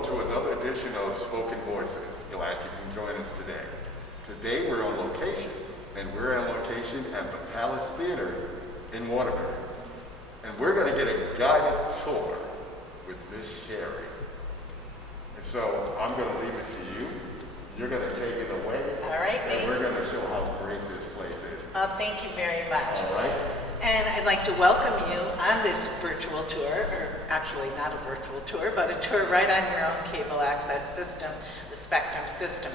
welcome to another edition of Spoken Voices. Glad you can join us today. Today we're on location, and we're on location at the Palace Theater in Waterbury. And we're going to get a guided tour with Miss Sherry. And so I'm going to leave it to you. You're going to take it away. All right. And we're going to show how great this place is. Thank you very much. All right. And I'd like to welcome you on this virtual tour, or actually not a virtual tour, but a tour right on your own cable access system, the Spectrum system.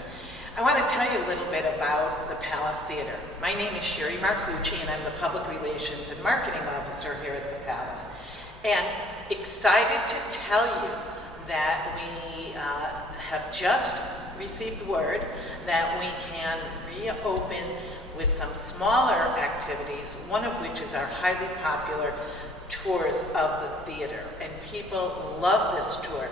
I want to tell you a little bit about the Palace Theater. My name is Sherry Marcucci, and I'm the Public Relations and Marketing Officer here at the Palace. And excited to tell you that we have just received word that we can reopen with some smaller activities, one of which is our highly popular tours of the theater. And people love this tour.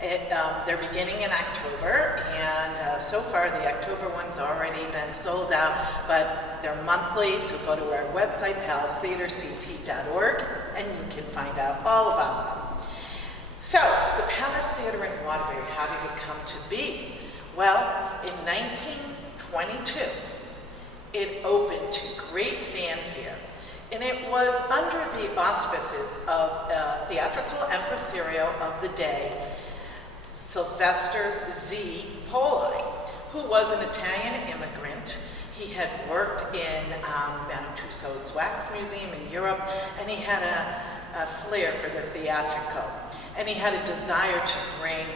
They're beginning in October, and so far the October one's already been sold out, but they're monthly, so go to our website, PalaceTheaterCT.org, and you can find out all about them. So, the Palace Theater in Waterbury, how did it come to be? Well, in 1922, it opened to great fanfare, and it was under the auspices of a theatrical impresario of the day, Sylvester Z. Poli, who was an Italian immigrant. He had worked in Madame Tussauds Wax Museum in Europe, and he had a flair for the theatrical, and he had a desire to bring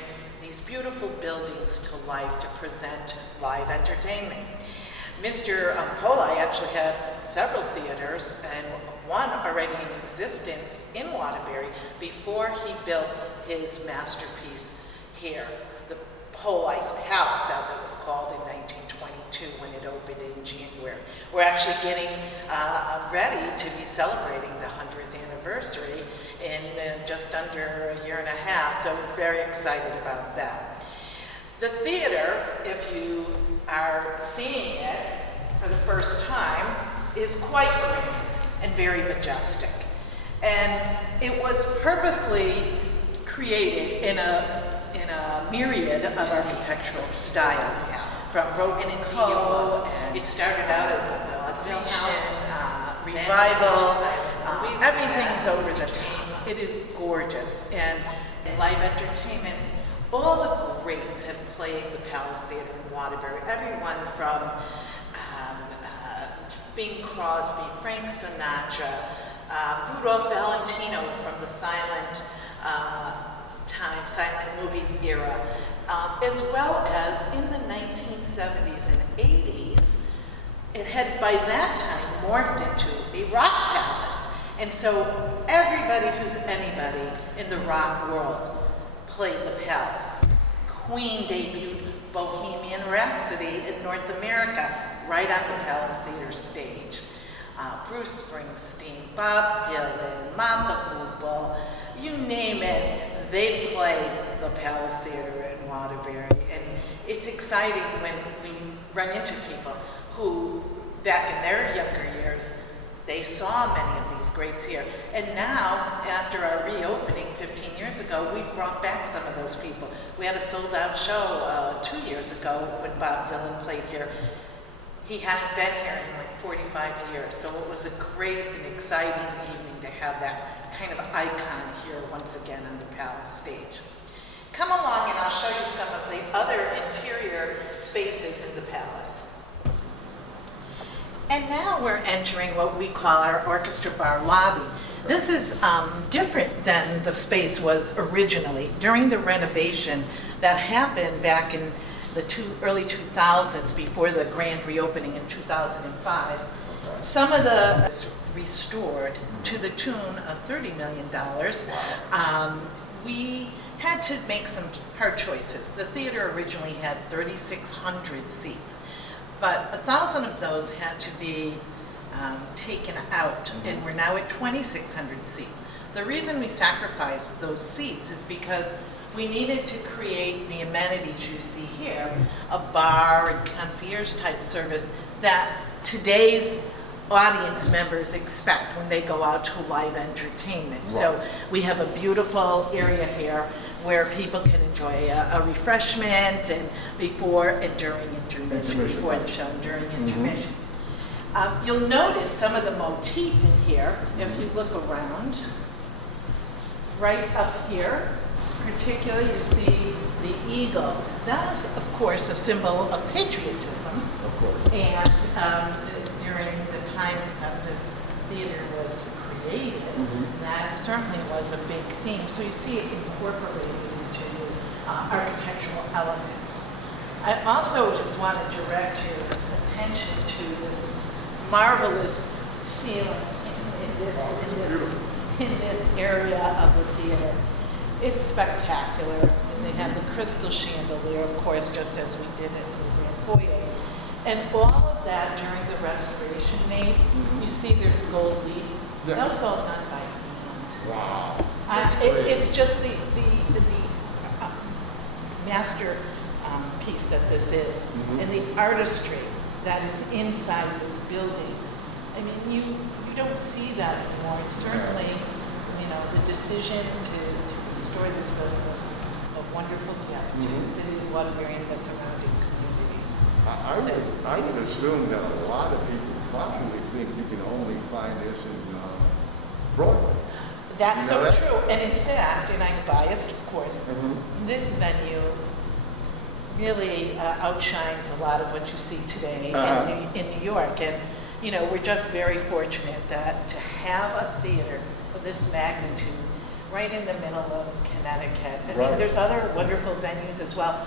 these beautiful buildings to life to present live entertainment. Mr. Poli actually had several theaters, and one already in existence in Waterbury before he built his masterpiece here, the Poli's Palace, as it was called in 1922 when it opened in January. We're actually getting ready to be celebrating the 100th anniversary in just under a year and a half, so we're very excited about that. The theater, if you are seeing it for the first time, is quite grand and very majestic. And it was purposely created in a myriad of architectural styles, from Rogan and Co. It started out as a vaudeville house, revival, everything's over the top. It is gorgeous, and in live entertainment, all the greats have played the Palace Theater in Waterbury. Everyone from Bing Crosby, Frank Sinatra, Rudolph Valentino from the silent movie era, as well as in the 1970s and 80s, it had by that time morphed into a rock palace. And so everybody who's anybody in the rock world played the Palace. Queen debuted Bohemian Rhapsody in North America, right on the Palace Theater stage. Bruce Springsteen, Bob Dylan, Mama Hoople, you name it, they played the Palace Theater in Waterbury. And it's exciting when we run into people who, back in their younger years, they saw many of these greats here. And now, after our reopening 15 years ago, we've brought back some of those people. We had a sold-out show 2 years ago when Bob Dylan played here. He hadn't been here in like 45 years, so it was a great and exciting evening to have that kind of icon here once again on the Palace stage. Come along and I'll show you some of the other interior spaces in the Palace. And now we're entering what we call our orchestra bar lobby. This is different than the space was originally. During the renovation that happened back in the early 2000s, before the grand reopening in 2005, some of the restored to the tune of $30 million. We had to make some hard choices. The theater originally had 3,600 seats, but 1,000 of those had to be taken out, and we're now at 2,600 seats. The reason we sacrificed those seats is because we needed to create the amenities you see here, a bar and concierge type service that today's audience members expect when they go out to live entertainment. Right. So we have a beautiful area here where people can enjoy a refreshment and before and during intermission, before the show and during intermission. You'll notice some of the motif in here if you look around. Right up here, particularly, you see the eagle. That was, of course, a symbol of patriotism. Of course. And during the time that this theater was created, that certainly was a big theme. So you see it incorporated into architectural elements. I also just want to direct your attention to this marvelous ceiling in this area of the theater. It's spectacular. And they have the crystal chandelier, of course, just as we did in the grand foyer. And all of that during the restoration, Nate, you see there's gold leaf. Yes. That was all done by hand. Wow. It's just the master piece that this is, and the artistry that is inside this building. I mean, you don't see that anymore. Certainly, you know, the decision to restore this building was a wonderful gift to the city of Waterbury and the surrounding communities. I would assume that a lot of people probably think you can only find this in Broadway. That's You know so that? true. And in fact, and I'm biased, of course, this venue really outshines a lot of what you see today in New York. And, you know, we're just very fortunate that to have a theater of this magnitude right in the middle of Connecticut. I mean, there's other wonderful venues as well,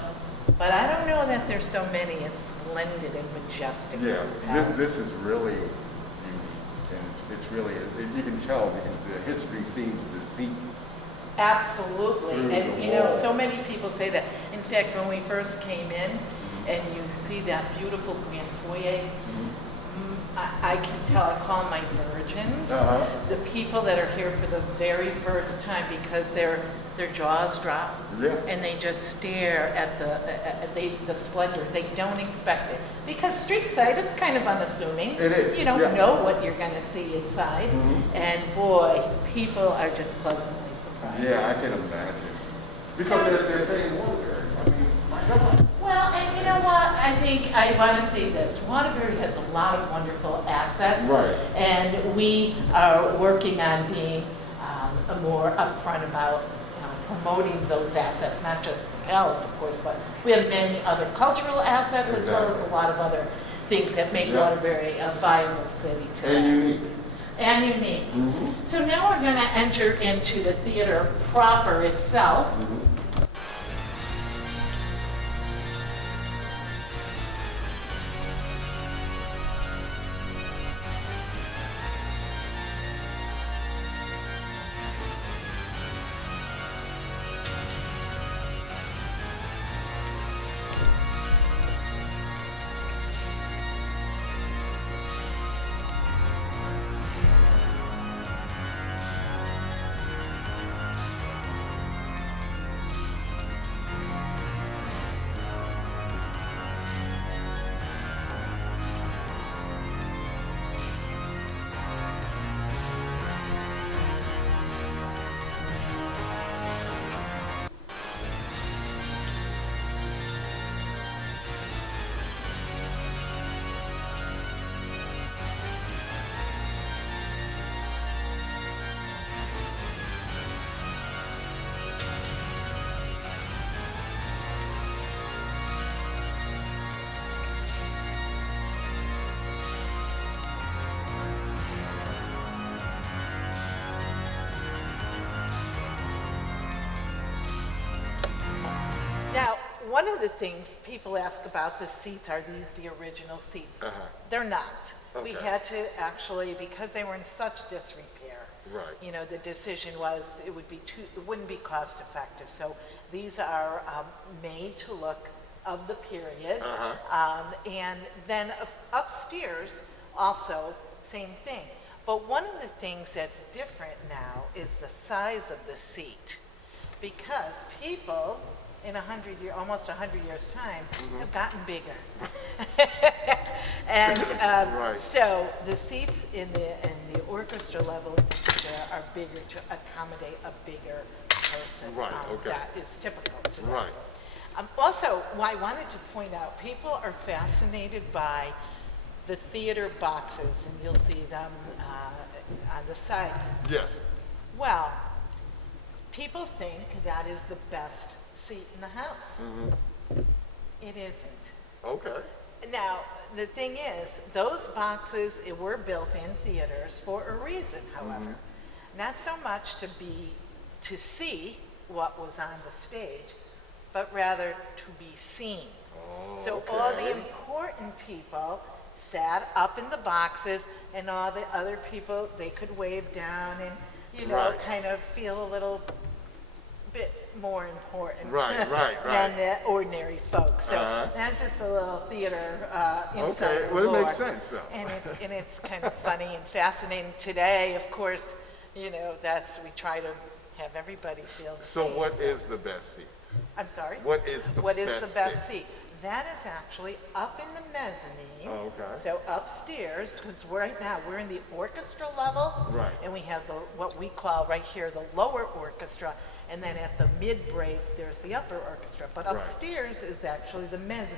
but I don't know that there's so many as splendid and majestic as the Palace. This is really unique, and it's really, you can tell because the history seems to seep. Absolutely. Through And the you know, wall. so many people say that. In fact, when we first came in and you see that beautiful grand foyer, I can tell, I call them my virgins, the people that are here for the very first time, because their jaws drop and they just stare at the splendor. They don't expect it. Because street side, it's kind of unassuming. It is. You don't know what you're going to see inside. And boy, people are just pleasantly surprised. Yeah, I can imagine. Because they're saying Waterbury. I mean, my God. Well, and you know what? I think I want to say this. Waterbury has a lot of wonderful assets. Right. And we are working on being more upfront about promoting those assets, not just the Palace, of course, but we have many other cultural assets as well as a lot of other things that make Waterbury a viable city today. And unique. So now we're going to enter into the theater proper itself. Now, one of the things people ask about the seats, are these the original seats? They're not. We had to actually, because they were in such disrepair, you know, the decision was it wouldn't be cost effective. So these are made to look of the period. And then upstairs, also, same thing. But one of the things that's different now is the size of the seat. Because people in almost 100 years' time, have gotten bigger. And so the seats in the orchestra level in particular are bigger to accommodate a bigger person. Right, okay. That is typical to them. Right. Also, I wanted to point out, people are fascinated by the theater boxes, and you'll see them on the sides. Yes. Well, people think that is the best seat in the house. It isn't. Okay. Now, the thing is, those boxes were built in theaters for a reason, however. Not so much to see what was on the stage, but rather to be seen. Oh, So all the okay. important people sat up in the boxes, and all the other people, they could wave down and, you know, Right. kind of feel a little bit more important Right. than the ordinary folks. So Uh-huh. that's just a little theater inside Okay, the well, it lore. makes sense, though. And it's kind of funny and fascinating. Today, of course, you know, we try to have everybody feel the So same. what is the best seat? I'm sorry? What is the What is best the best seat? That is actually up in the mezzanine. Oh, okay. So upstairs, because right now we're in the orchestra level. Right. And we have what we call right here the lower orchestra. And then at the mid-break, there's the upper orchestra. But Right. upstairs is actually the mezzanine.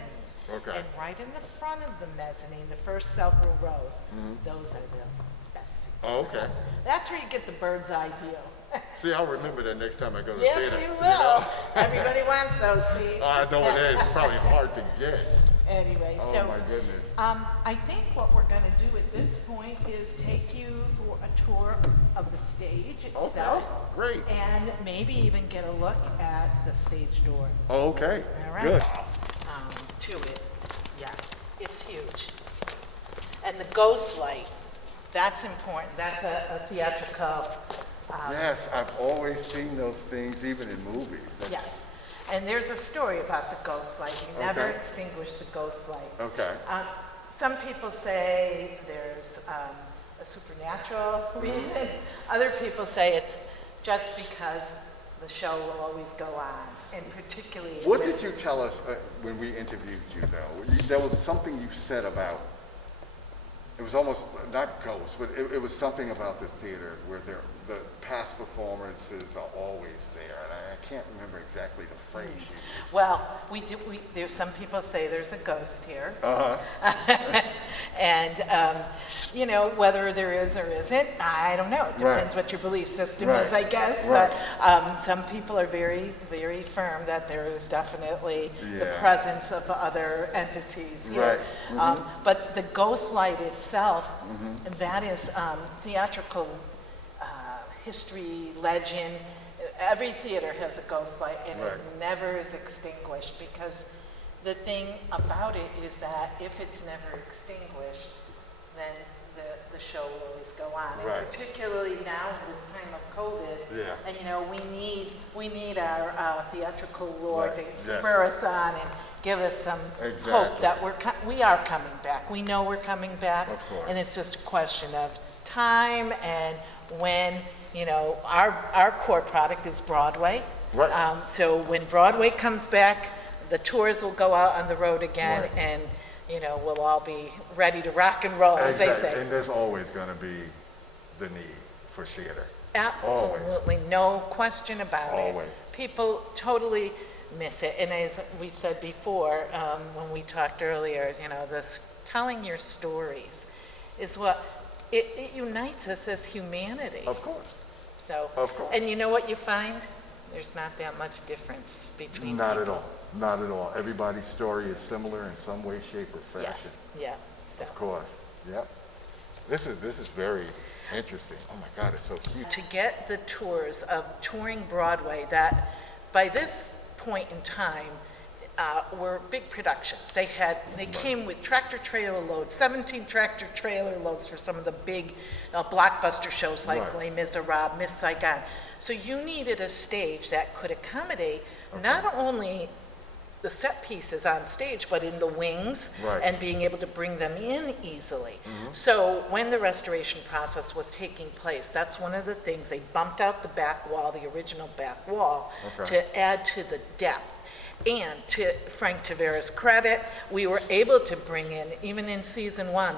Okay. And right in the front of the mezzanine, the first several rows, those are the best seats. Oh, okay. That's where you get the bird's eye view. See, I'll remember that next time I go to the Yes, theater. you will. Everybody wants those seats. I know it is. It's probably hard to get. Anyway, Oh, so my goodness. I think what we're going to do at this point is take you for a tour of the stage itself. Okay, great. And maybe even get a look at the stage door. Okay, All right. good. To it. Yeah, it's huge. And the ghost light, that's important. That's a theatrical. Yes, I've always seen those things, even in movies. Yes. And there's a story about the ghost light. You never Okay. extinguish the ghost light. Okay. Some people say there's a supernatural reason. Other people say it's just because the show will always go on, and particularly. What with- did you tell us when we interviewed you, though? There was something you said about, it was almost, not ghosts, but it was something about the theater where the past performances are always there, and I can't remember exactly the phrase you used. Well, there's some people say there's a ghost here. Uh-huh. And, you know, whether there is or isn't, I don't know. It Right. depends what your belief system Right. is, I guess. Right. But some people are very, very firm that there is definitely the Yeah. presence of other entities here. Right. But the ghost light itself, that is theatrical history, legend. Every theater has a ghost light, and Right. it never is extinguished, because the thing about it is that if it's never extinguished, then the show will always go on. Right. And particularly now in this time of COVID, Yeah. and you know, we need our theatrical lore Right. to Yes. spur us on and give us some Exactly. hope that we are coming back. We know we're coming back, Of course. and it's just a question of time and when. You know, our core product is Broadway. Right. So when Broadway comes back, the tours will go out on the road again, Right. and, you know, we'll all be ready to rock and roll, as they Exactly. say. And there's always going to be the need for theater. Absolutely, no question about it. Always. People totally miss it, and as we've said before, when we talked earlier, you know, this telling your stories is what, it unites us as humanity. Of course. So, Of course. and you know what you find? There's not that much difference between Not people. at all. Not at all. Everybody's story is similar in some way, shape, or fashion. Yes, yeah, so. Of course. Yep. This is very interesting. Oh my God, it's so cute. To get the tours of touring Broadway, that by this point in time were big productions. They came with tractor trailer loads, 17 tractor trailer loads for some of the big blockbuster shows like Right. Les Miserables, Miss Saigon. So you needed a stage that could accommodate not only the set pieces on stage, but in the wings, Right. and being able to bring them in easily. So when the restoration process was taking place, that's one of the things, they bumped out the back wall, the original back wall, Okay. to add to the depth. And to Frank Tavera's credit, we were able to bring in, even in season one,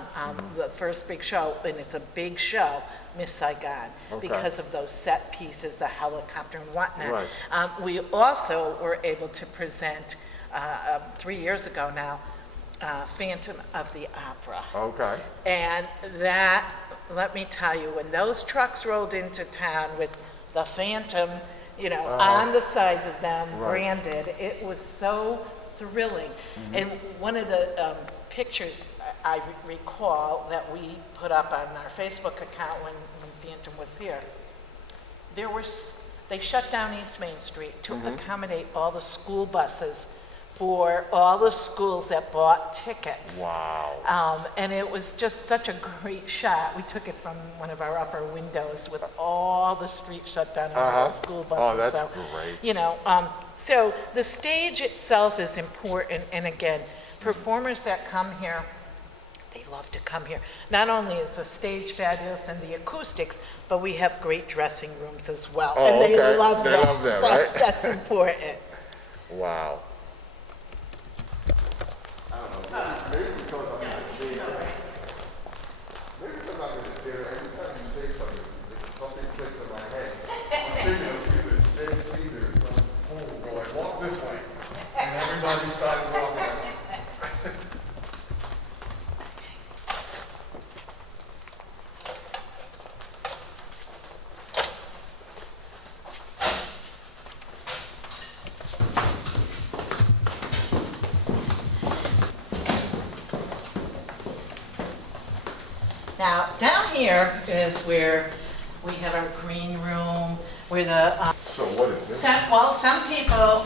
the first big show, and it's a big show, Miss Saigon, Okay. because of those set pieces, the helicopter and whatnot. Right. We also were able to present, 3 years ago now, Phantom of the Opera. Okay. And that, let me tell you, when those trucks rolled into town with the Phantom, you know, on the sides of them, Right. branded, it was so thrilling. And one of the pictures I recall that we put up on our Facebook account when Phantom was here, they shut down East Main Street to accommodate all the school buses for all the schools that bought tickets. Wow. And it was just such a great shot. We took it from one of our upper windows with all the street shut down and all the school buses. Oh, that's So, great. you know, so the stage itself is important. And again, performers that come here, they love to come here. Not only is the stage fabulous and the acoustics, but we have great dressing rooms as well. Oh, And they okay. love They that. love them, So right? that's important. Wow. I don't know. Maybe because I'm in the theater. Maybe because I'm in the theater, every time you say something, something clicks in my head. I'm thinking of you that stay Caesar, some fool going, walk this way. And everybody started walking. Now, down here is where we have our green room, where the, So what is this? some people,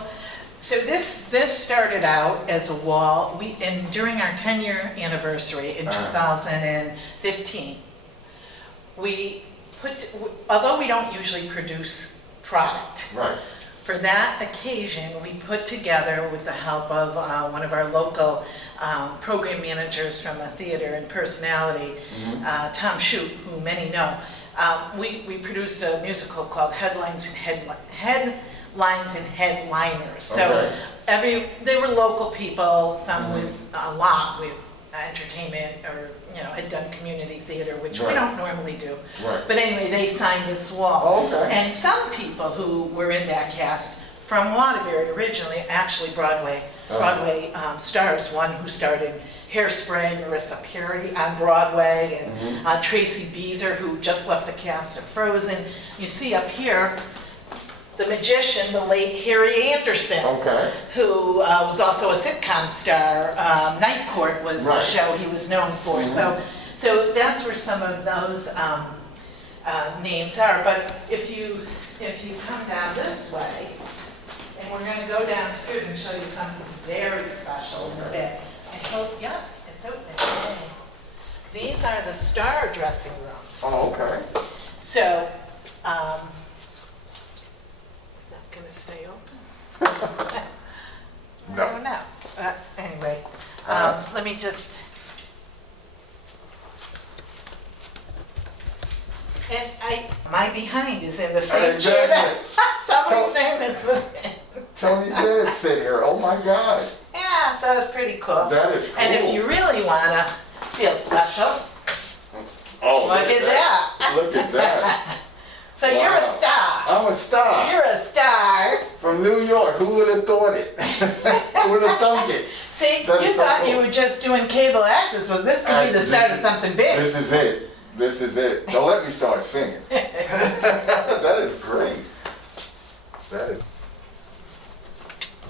so this started out as a wall, and during our 10-year anniversary in 2015, although we don't usually produce product, Right. for that occasion, we put together, with the help of one of our local program managers from a theater and personality, Tom Shute, who many know, we produced a musical called Headlines and Headliners. So they were local people, some with a lot with entertainment or, you know, had done community theater, which we don't normally do. Right. But anyway, they signed this wall. Oh, okay. And some people who were in that cast from Waterbury originally, actually Broadway stars, one who starred in Hairspray, Marissa Peary on Broadway, and Tracy Beezer, who just left the cast of Frozen. You see up here, the magician, the late Harry Anderson, Okay. who was also a sitcom star. Night Court was the show he was known for. So that's where some of those names are. But if you come down this way, and we're going to go downstairs and show you something very special in a bit. Yeah, it's open. Yay. These are the star dressing rooms. Oh, okay. So, is that going to stay open? I don't know. Anyway, let me just. And my behind is in the same chair that somebody famous was in. Tony Bennett sit here. Oh my God. Yeah, so it's pretty cool. That is cool. And if you really want to feel special, Oh, look at that. Look at that. So you're a star. I'm a star. You're a star. From New York. Who would have thought it? Who would have thunk it? See, That you is so thought cool. you were just doing cable access. Well, this could be the start of something big. This is it. This is it. Don't let me start singing. That is great. That is.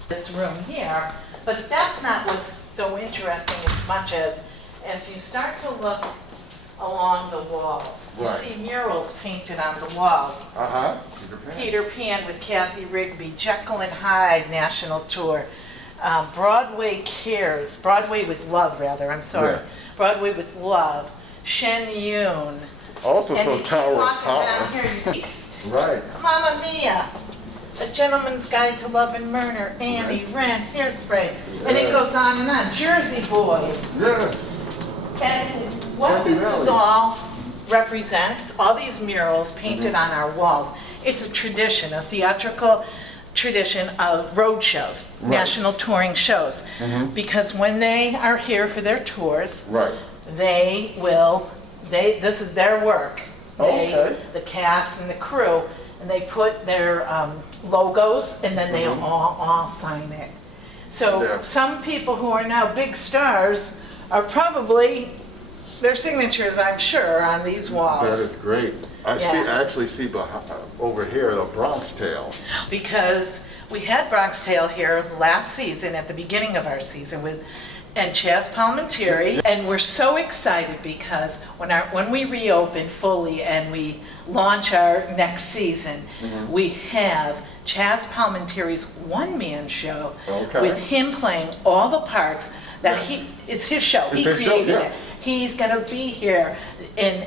This room here, but that's not what's so interesting as much as if you start to look along the walls, you Right. see murals painted on the walls. Uh-huh. Peter Pan with Kathy Rigby, Jekyll and Hyde National Tour, Broadway Cares, Broadway with Love rather, I'm sorry, Yeah. Broadway with Love, Shen Yun. Also, And so you keep Tower of walking down Power. here, you see Right. Mamma Mia, A Gentleman's Guide to Love and Murder, Annie, Rent, Hairspray, and it goes on and on. Jersey Boys. Yes. And what this is all represents, all these murals painted on our walls, it's a tradition, a theatrical tradition of road shows, Right. national touring shows. Because when they are here for their tours, Right. this is their work. Okay. The cast and the crew, and they put their logos, and then they all sign it. So Yeah. some people who are now big stars are probably, their signatures, I'm sure, are on these walls. That is great. I Yeah. actually see behind, over here, the Bronx Tale. Because we had Bronx Tale here last season, at the beginning of our season, and Chaz Palminteri, and we're so excited because when we reopen fully and we launch our next season, we have Chaz Palminteri's one-man show Okay. with him playing all the parts that it's his show. It's He his show, created yeah. it. He's gonna be here, and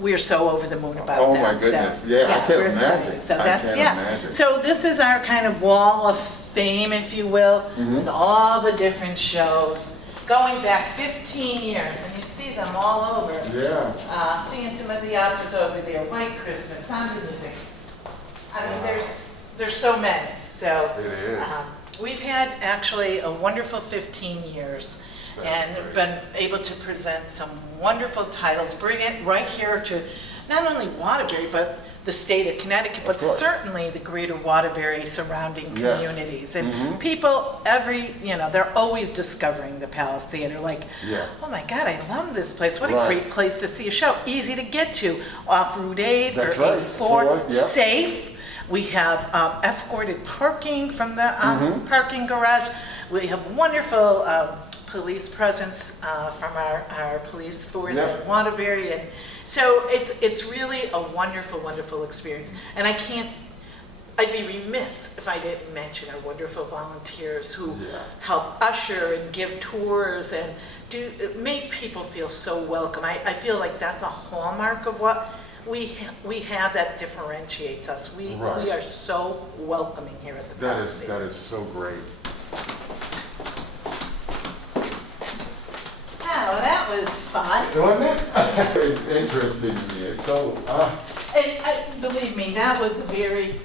we're so over the moon about Oh, that. my So, goodness. Yeah, I can't we're imagine. excited. So I that's, can't yeah. imagine. So this is our kind of wall of fame, if you will, with all the different shows, going back 15 years, and you see them all over. Yeah. Phantom of the Opera's over there, White Christmas, Sound of Music. I mean, there's so many. So It is. we've had actually a wonderful 15 years. That's And great. been able to present some wonderful titles, bring it right here to not only Waterbury, but the state of Connecticut, but course. certainly the greater Waterbury surrounding Yes. communities. And people, they're always discovering the Palace Theater, like, Yeah. oh my God, I love this place. What a Right. great place to see a show. Easy to get to, off Route 8 That's or right. 84, Forward, yep. safe. We have escorted parking from the parking garage. We have wonderful police presence from our police force Yep. in Waterbury, and so it's really a wonderful, wonderful experience. And I'd be remiss if I didn't mention our wonderful volunteers who help usher and give tours and make people feel so welcome. I feel like that's a hallmark of what we have that differentiates us. We are so welcoming here at the Palace Theater. That is so great. Oh, that was fun. Wasn't it? It's interesting to me. It's so, And believe me, that was very.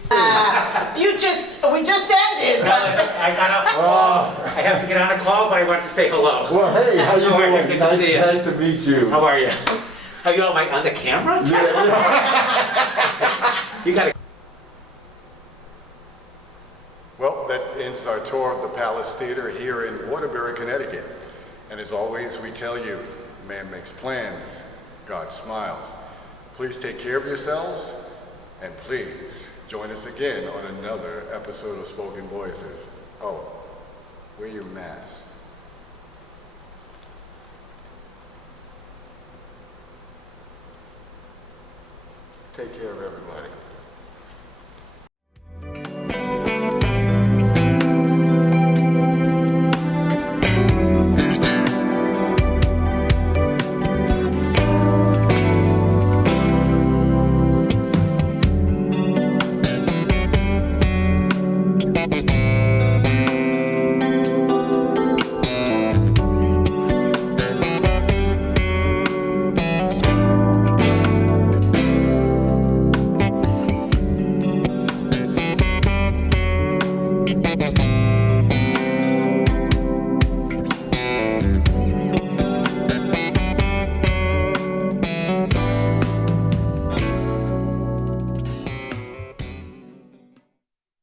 We just ended. No, I got off. I have to get on a call, but I want to say hello. well, hey, how you How are you? doing? Good to see you. Nice to meet you. How are you? Are you on the camera? You got to. Well, that ends our tour of the Palace Theater here in Waterbury, Connecticut. And as always, we tell you, man makes plans, God smiles. Please take care of yourselves, and please join us again on another episode of Spoken Voices. Oh, wear your mask. Take care of everybody.